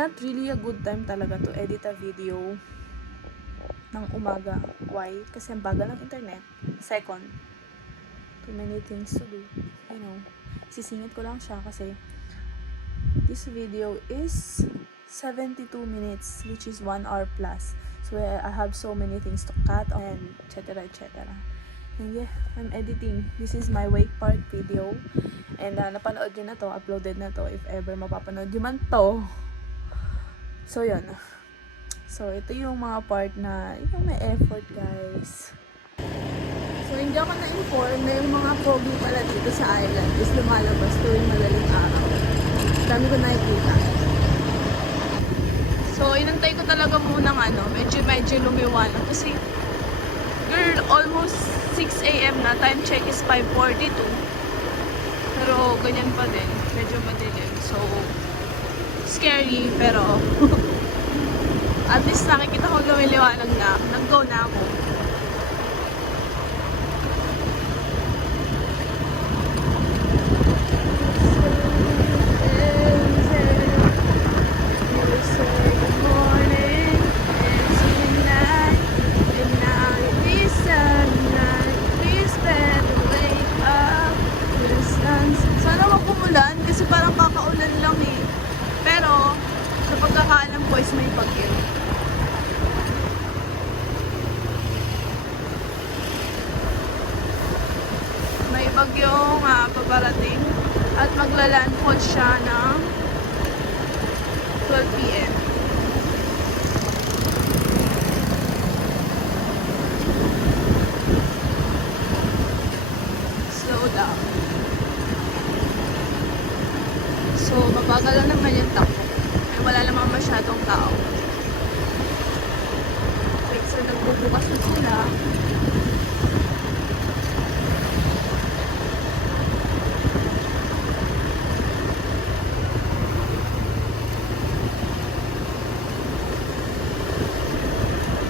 not really a good time talaga to edit a video ng umaga. Why? Kasi ang bagal ng internet. Second, too many things to do. You know, sisingit ko lang siya kasi this video is 72 minutes, which is 1 hour plus. So I have so many things to cut and etc. etc. And yeah, I'm editing. This is my wake park video. And napanood nyo na to, uploaded na to, if ever mapapanood nyo man to. So yun. So ito yung mga part na yung may effort, guys. So hindi ako na-inform na yung mga pogi pala dito sa island is lumalabas tuwing madaling araw. Dami ko nakikita. So inantay ko talaga munang medyo lumiwanag kasi girl, almost 6 AM na, time check is 5:42. Pero ganyan pa din, medyo madilim. So scary, pero at least nakikita ko lumiliwanag na. Nag-go na ako. Sana wag umulan kasi parang kakaulan lang eh. Pero sa pagkakaalam ko is may bagyo. May bagyong paparating at maglalandfall siya ng 12 PM. Slow down. So, mabagal lang naman yung takbo. Ay, wala naman masyadong tao. Wait, so nagbubukas na sila.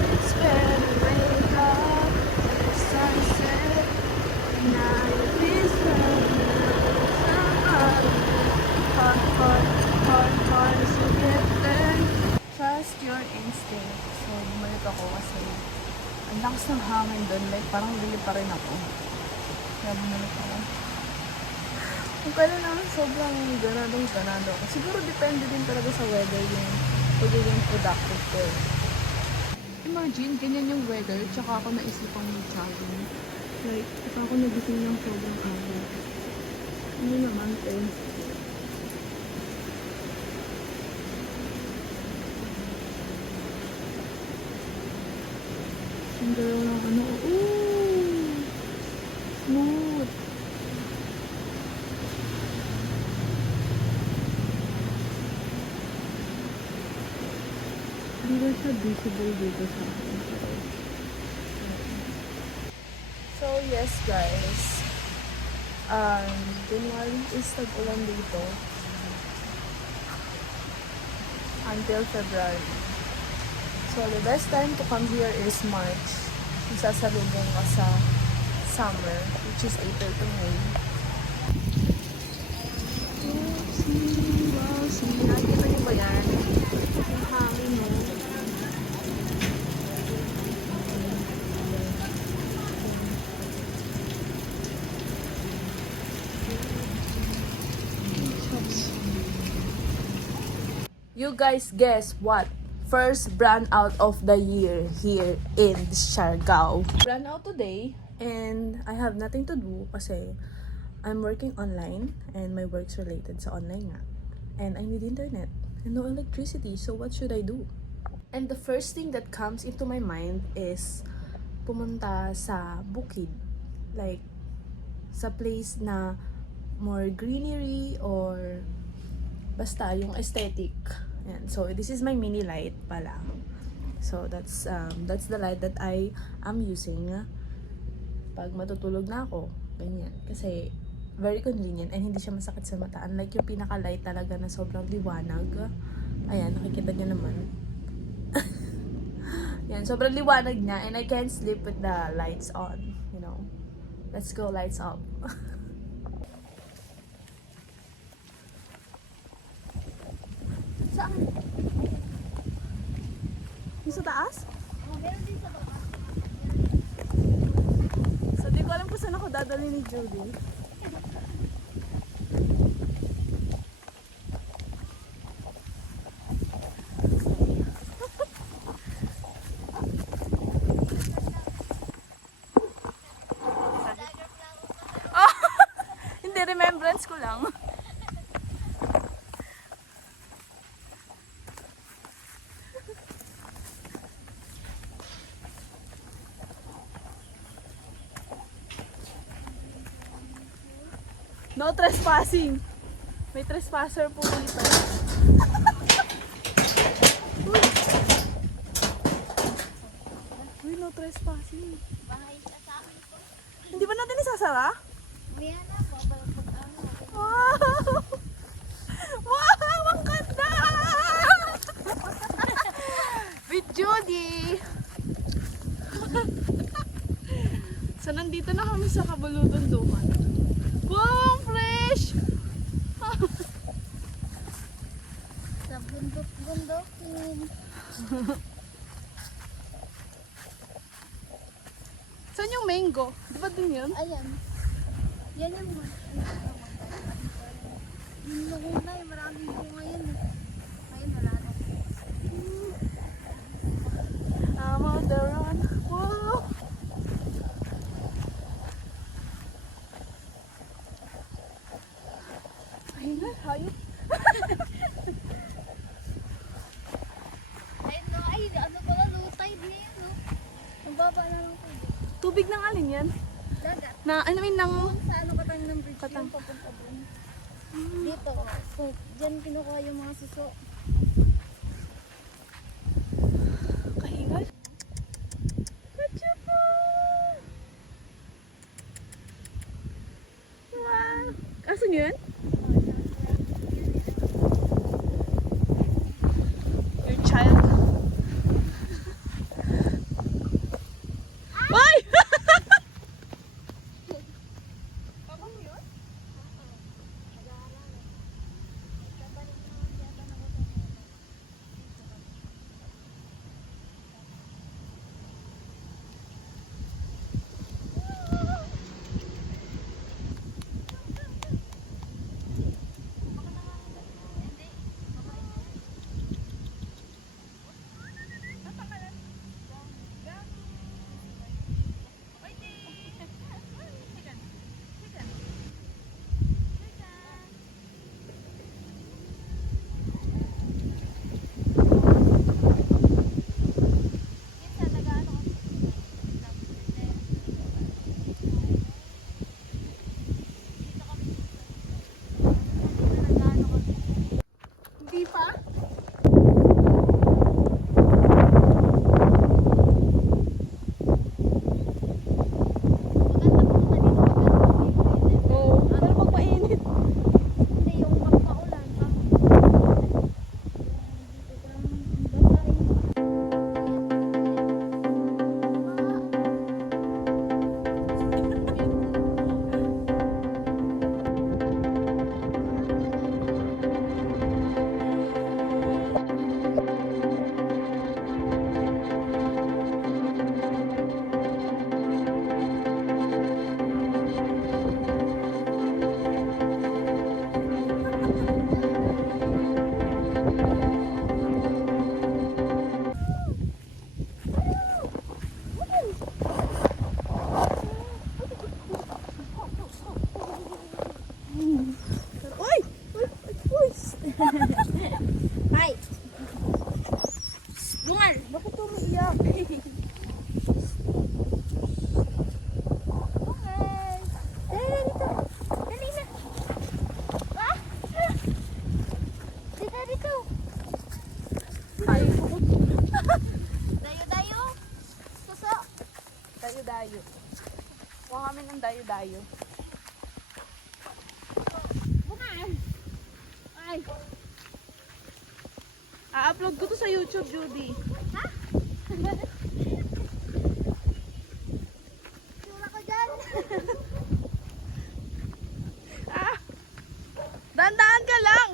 It's when we wake up, the sunset, now it's hard to get there. Trust your instinct. So, bumalik ako kasi ang lakas ng hangin doon. Like, parang lili pa rin ako. Kaya bumalik ako. Kung kailan naman sobrang ganado ako. Siguro depende din talaga sa weather yung pagiging productive ko. Imagine, ganyan yung weather, tsaka ako naisipang mag-jogging. Like, tsaka ako nagising ng sobrang aga. Ano naman, ang galaw ng smooth. Hindi ba siya visible dito sa akin? So, yes guys. January is tag-ulan dito. Until February. So, the best time to come here is March. Isasalubong ka sa summer, which is April to May. Wow, see, nakikita niyo ba yan? Yung hangin, no? You guys guess what? First brand out of the year here in Siargao. Brand out today and I have nothing to do kasi I'm working online and my work's related sa online nga. And I need internet and no electricity, so what should I do? And the first thing that comes into my mind is pumunta sa bukid. Like, sa place na more greenery or basta yung aesthetic. Ayan. So this is my mini light pala. So that's the light that I am using pag matutulog na ako. Ganyan. Kasi very convenient and hindi siya masakit sa mata. Unlike yung pinaka light talaga na sobrang liwanag. Ayan, nakikita niyo naman. Yan, sobrang liwanag niya and I can't sleep with the lights on, you know. Let's go, lights up. Saan? Yung sa taas? Oh, meron din sa baba. So, di ko alam kung saan ako dadali ni Judy. Oh, hindi, remembrance ko lang. No trespassing. May trespasser po dito. Uy. Uy, no trespassing. Bahay sa amin po. Hindi ba natin isasara? Maya na po. Pag-ano. Wow! Wow! Ang ganda! With Judy! So, nandito na kami sa Kabulutun-Duman. Wow! Fresh! Sa bundok-bundok. Saan yung mango? Di ba din yun? Ayan. Yan yung mga. Yung lunguna eh. Maraming bunga yun eh. Ngayon wala na. I'm on the run. Wow! Ayun na, hayop. Ayun no. Ay, ano pala. Low tide na yun no. Ang baba na lang po. Tubig ng alin yan? Dagat. Na, I mean, ng... Sa ano katang ng bridge Katang. yung papunta doon. Dito. So, dyan kinukuha yung mga suso. Kahingal? Gotcha po! Wow! Asan yun? Your child. Ay! Hindi pa? Oo. Pero pag mainit. Hindi, yung magpaulan. Uy! Uy! Uy! Ay! Bungal! Bakit umiiyak? Bungal! Dali dito! Dali na! Ah! Dito dito! Ay, Dayo-dayo! Suso! dayo-dayo. Kuha kami ng dayo-dayo. Bungal! Ay! A-upload ko to sa YouTube, Judy. Ha? Sura ko dyan! Ah! Dandaan ka lang!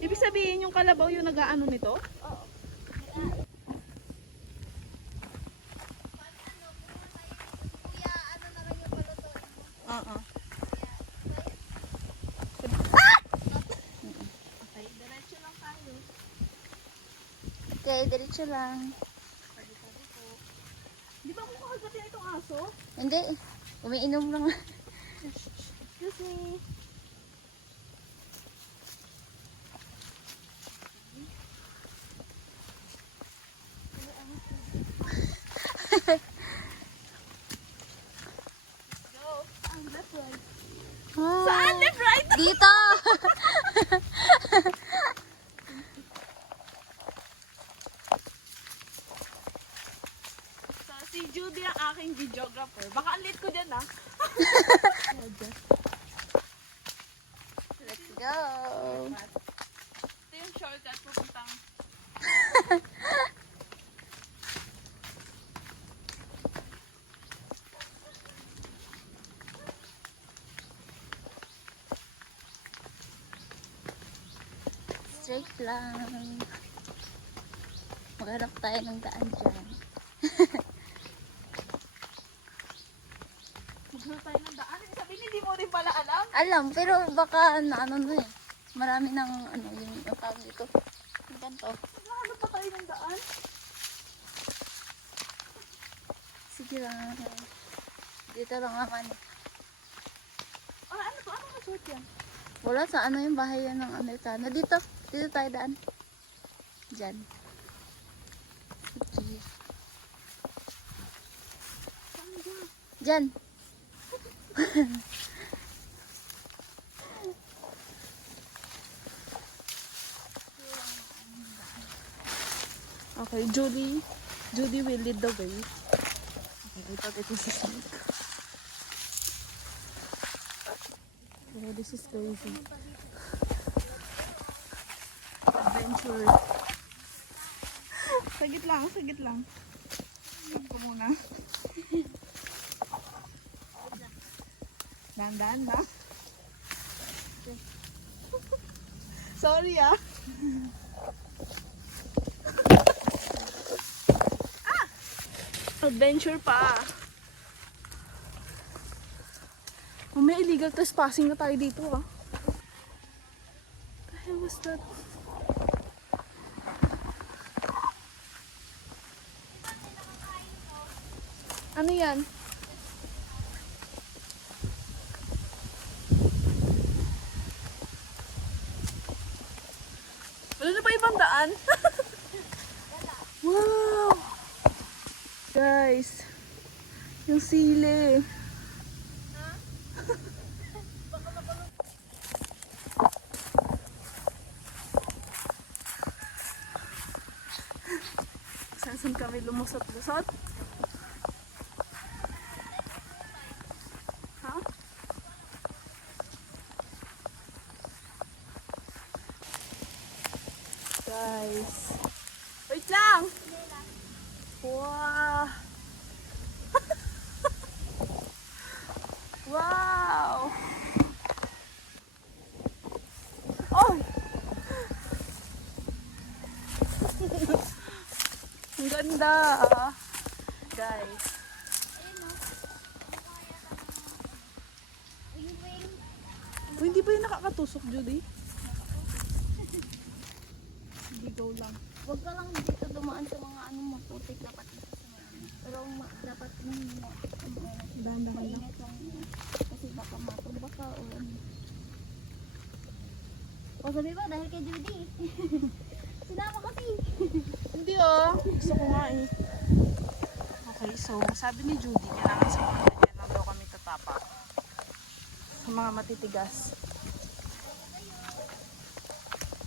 Ibig sabihin, sabihin yung kalabaw yung nag-aano nito? Oo. Kuya, ano na lang yung palutuin mo? Oo. Okay, diretso lang tayo. Okay, diretso lang. Di ba kung kakagatin itong aso? Hindi, umiinom lang. Excuse me. Saan? Left, right? Dito! So, si Judy ang aking videographer. Baka ang late ko dyan ah. Let's go! Ito yung shortcut pupuntang. Straight lang. Maghanap tayo ng daan dyan. Maghanap tayo ng daan. Ibig sabihin, hindi mo rin pala alam. Alam, pero baka na ano na eh. Marami ng ano, yung tawag dito. Yung ganito. Maghanap pa tayo ng daan. Sige lang. Dito lang naman. Ah, ano to? Anong resort yan? Wala sa ano yung bahay yan ng Amerikano. Dito. Dito tayo daan. Diyan. Sige. Diyan. Okay, Judy will lead the way. Okay, I thought it was a snake. Oh, this is crazy. Adventure. Sagit lang, sagit lang. Stop ko muna. Dahan-dahan lang. Sorry ah. Adventure pa. Oh, may illegal trespassing na tayo dito ah. The hell was that? Ano yan? Wala na ba ibang daan? Wow! Guys, yung sili. Saan kami lumusot-lusot? Ha? Guys. Wait lang! Wow! Wow! Oh! Ang ganda! Guys. Oh, hindi ba yung nakakatusok, Judy? Hindi, go lang. Huwag ka lang dito dumaan sa mga ano maputik. Dapat dito sa mga ano. Pero dapat Dahan-dahan lang. maingat lang yun. Kasi baka matumba ka o ano. O sabi ba dahil kay Judy. Sinama kasi. Hindi oh. Gusto ko nga eh. Okay, so sabi ni Judy, kailangan sa mga ganyan lang daw kami tatapa. Sa mga matitigas.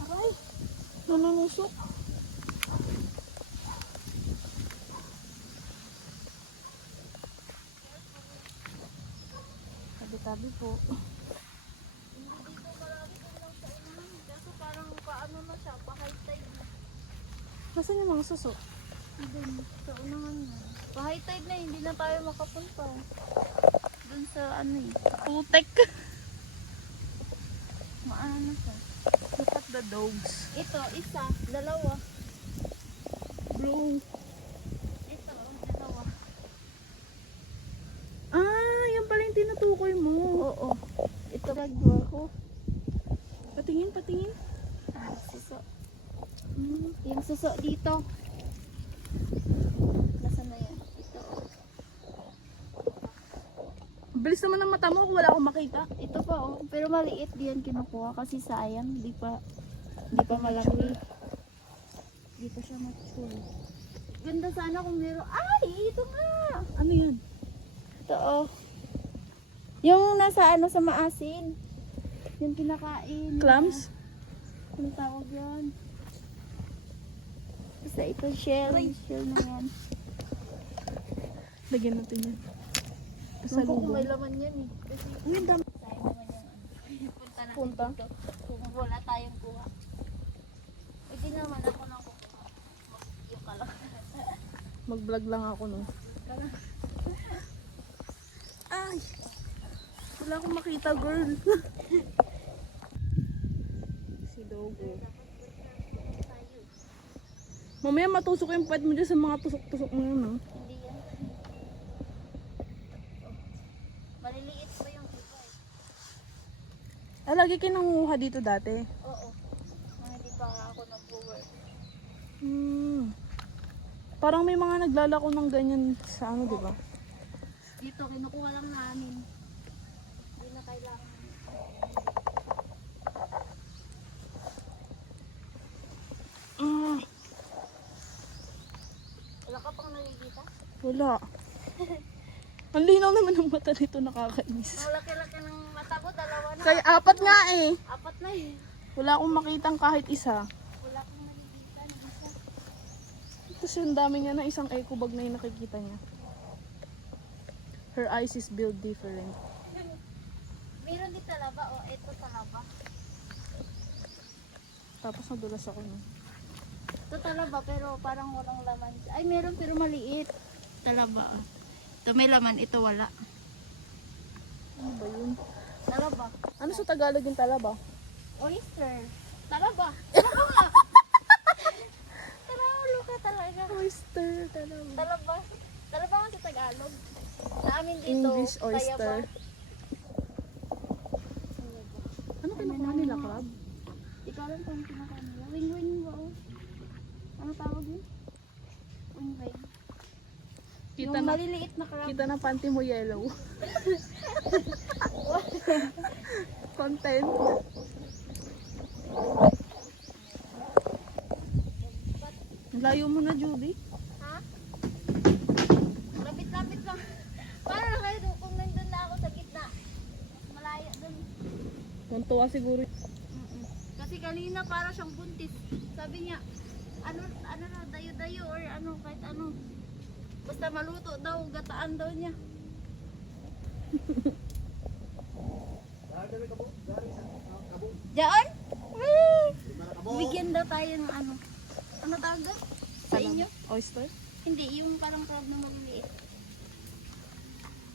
Aray! Nanunusok. Tabi-tabi po. Kaso parang paano na siya, pa-high tide na. Nasaan yung mga suso? Doon, sa unahan na. Pa-high tide na, hindi na tayo makapunta. Doon sa ano eh. Putek. Maano na siya. Dapat the dogs. Ito, isa, dalawa. Blue. Ito, dalawa. Ah, yan pala yung tinutukoy mo. Oo. Ito, nagduwa ko. Patingin, patingin. Suso. Hmm. Yung suso dito. Nasaan na yan? Ito. Bilis naman ng mata mo kung wala akong makita. Ito pa oh. Pero maliit diyan kinukuha kasi sayang. Hindi pa malaki. Hindi pa siya mature. Ganda sana kung meron. Ay! Ito nga! Ano yan? Ito oh. Yung nasa ano sa maasin. Yung kinakain. Clams? Ano tawag yan? Basta ito shell. Shell na yan. Lagyan natin yan. Naku, kung may laman yan eh. Kasi Uy, ang dami. sayang naman yung ano. Punta natin Punta? dito. Kung wala tayong kuha. Pwede naman ako nang kukuha. Yung kalak. Mag-vlog lang ako no. Ay! Wala akong makita, girl. Si Dogo. Mamaya matusok yung puwet mo dyan sa mga tusok-tusok mo yun, no? Hindi yan. Maliliit pa yung iba eh. Ah, lagi kayo nanguha dito dati. Oo. Hindi pa ako nag-work. Hmm. Parang may mga naglalako ng ganyan sa ano, di ba? Dito, kinukuha lang namin. Hindi na kailangan. Ah, Wala ka pang nakikita? wala. Ang linaw naman ng mata nito, nakakainis. Malaki-laki ng mata ko, dalawa na. Kaya apat nga eh. Apat na eh. Wala akong makitang kahit isa. Wala kang nakikita ng isa. Tapos yung dami niya na isang eco bag na yung nakikita niya. Her eyes is built different. Meron din talaba o ito talaba. Tapos nadulas ako no. Ito talaba pero parang walang laman. Ay meron pero maliit. Talaba. Ito may laman, ito wala. Ano ba yun? Talaba. Ano sa Tagalog yung talaba? Oyster. Talaba. Talaba nga. Taraulo ka talaga. Oyster, talaba. Talaba. Talaba nga sa Tagalog. Sa amin dito. English oyster. Tayaba. Ano kinukuha nila, crab? Di ko alam kung kinakain nila. Wing-wing ba oh? Ano tawag yun? Wing-wing. Kita Yung na, maliliit na crab. kita na panty mo yellow. Content. Ang layo mo na, Judy. Ha? Lapit-lapit lang. Para kayo doon kung nandun na ako sa gitna. Malaya doon. Tuntua siguro. Kasi kanina para siyang buntis. Sabi niya, ano na, dayo-dayo or ano, kahit ano. Basta maluto daw, gataan daw niya. Diyan? Bigyan daw tayo ng ano. Ano tawag doon? Sa inyo? Oyster? Hindi, yung parang crab na maliliit.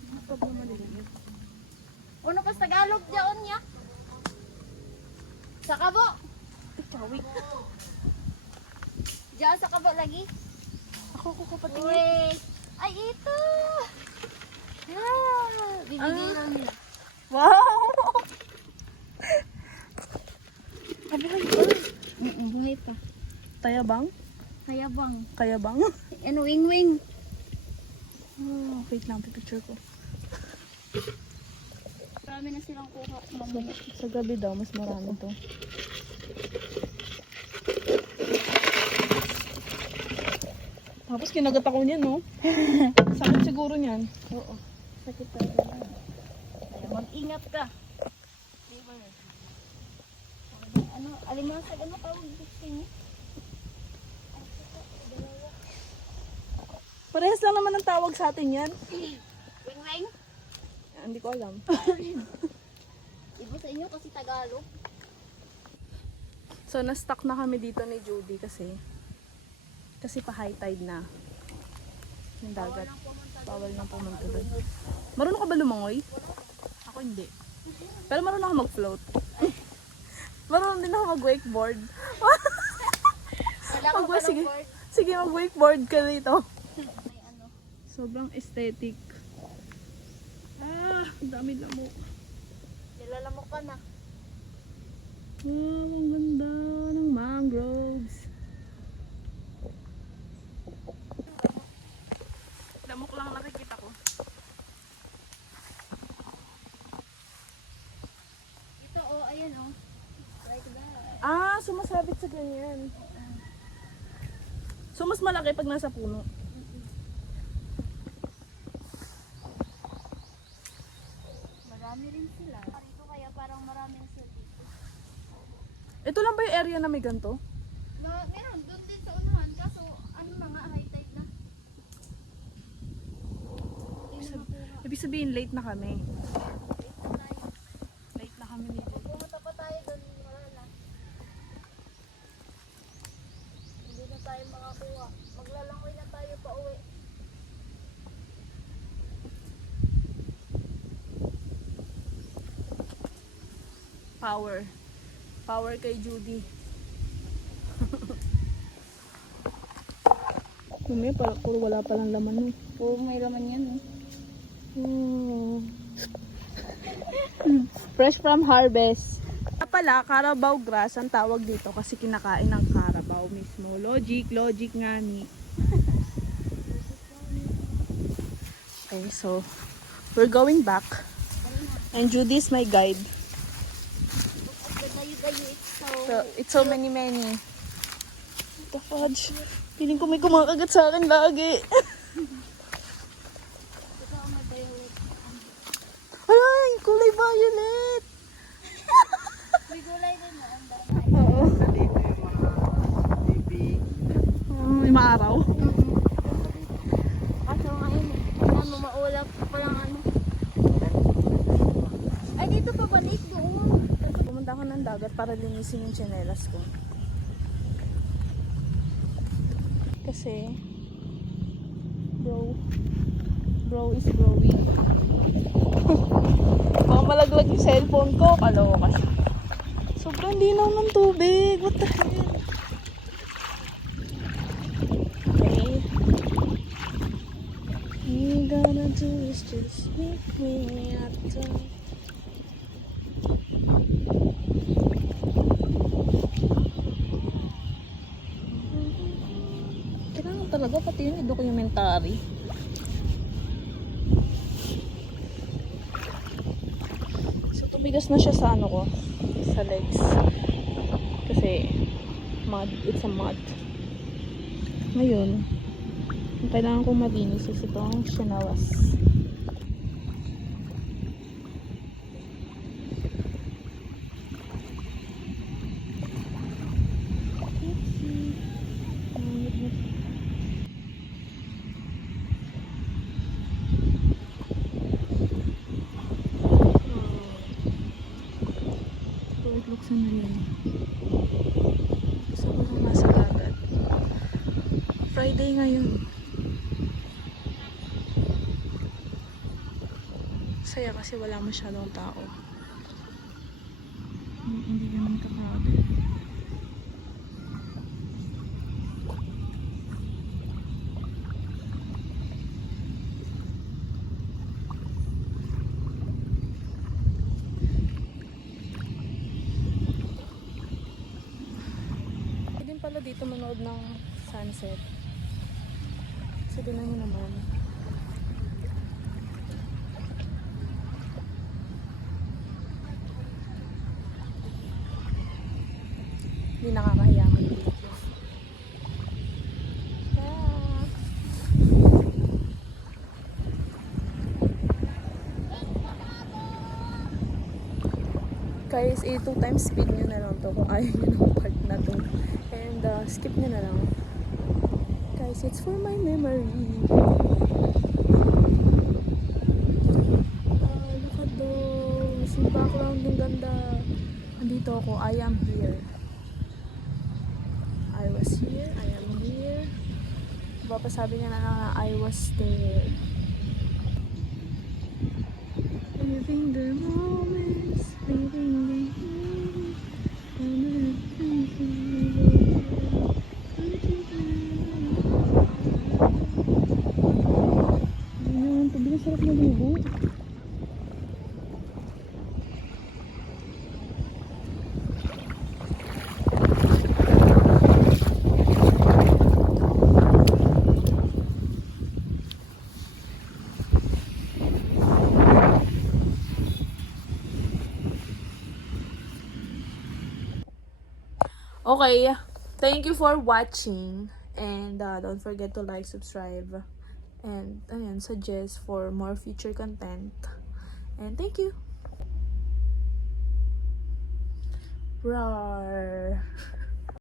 Ano crab na maliliit? Ano pa sa Tagalog diyan niya? Sa kabo. Ikawi. Diyan sa kabo lagi. Ako patingin. Wait. Ay, ito. Ah, bibigay lang nila. Wow! Abuhay pa. Buhay pa. Tayabang? Kayabang. Kayabang? Ano, wing-wing. Oh, wait lang, picture ko. Marami na silang kuha. Sa gabi daw, mas marami to. Tapos kinagat ako niyan, no? Sakit siguro niyan. Oo. Sakit talaga. Kaya mag-ingat ka. Diba? Ano, alimasag, ano tawag gusto niya? Parehas lang naman ang tawag sa atin yan. Wing-wing? Hindi ko alam. Iba sa inyo kasi Tagalog. So, na-stuck na kami dito ni Judy kasi pa high tide na. Yung dagat. Bawal nang pumunta doon. Marunong ka ba lumangoy? Ako hindi. Pero marunong ako mag-float. Marunong din ako mag-wakeboard. Wala ko Wag ba, pa sige. board. Sige, mag-wakeboard ka dito. May ano. Sobrang aesthetic. Ang dami lamok. Nilalamok ka na. Wow, ang ganda ng mangroves. Lamok lang nakikita ko. Ito ayan Like that. Sumasabit sa ganyan. So, mas malaki pag nasa puno. Marami rin sila. Dito kaya parang marami na sila dito. Ito lang ba yung area na may ganito? Meron doon din sa unahan. Kaso ano mga high tide na. Ibig sabihin, late na kami. Late na kami dito. Pumunta pa tayo doon. Wala na. Hindi na tayo makakuha. Maglalangoy na tayo pa uwi. Power. Power kay Judy. May puro wala palang laman. Oo, may laman yan. Fresh from harvest. Pala, Carabao grass ang tawag dito kasi kinakain ng Carabao mismo. Logic nga ni. Okay, so we're going back. And Judy is my guide. Dayo-dayo ito. So, it's so many. What the fudge? Feeling ko may kumakagat sa akin lagi. Ito ang mag-violet. Ay, kulay violet. May gulay din na. Oo. May maaraw. Kaso ngayon, ano, maulap pa lang ano. Ay, dito pa balik doon. Pumunta ako ng dagat para linisin yung tsinelas ko. Kasi, bro is growing. Baka malaglag yung cellphone ko. Kaloka siya. Sobrang linaw ng tubig. What the hell? Okay. You gotta do is just meet me at the... Kailangan talaga pati yun i-documentary. So tumigas na siya sa ano ko, sa legs. Kasi mud, it's a mud. Ngayon, ang kailangan kong malinis is itong sinawas. So it looks na yun. Gusto ko nang nasa dagat. Friday ngayon. Saya kasi wala masyadong tao. Hindi ganun ka-crowded. Pwede din pala dito manood ng sunset. Kasi tinan nyo naman. Hindi nakakahiya mag-video. Yeah. Guys, 2 times speed nyo na lang to kung ayaw nyo ng part na to. And skip nyo na lang. Guys, it's for my memory. Look at those. Yung background ng ganda. Andito ako. I am here. I was here. I am here. Papasabi niya na I was there. Living the moments. Living the Anyway, thank you for watching. And don't forget to like, subscribe, and ayan, suggest for more future content. And thank you. Roar.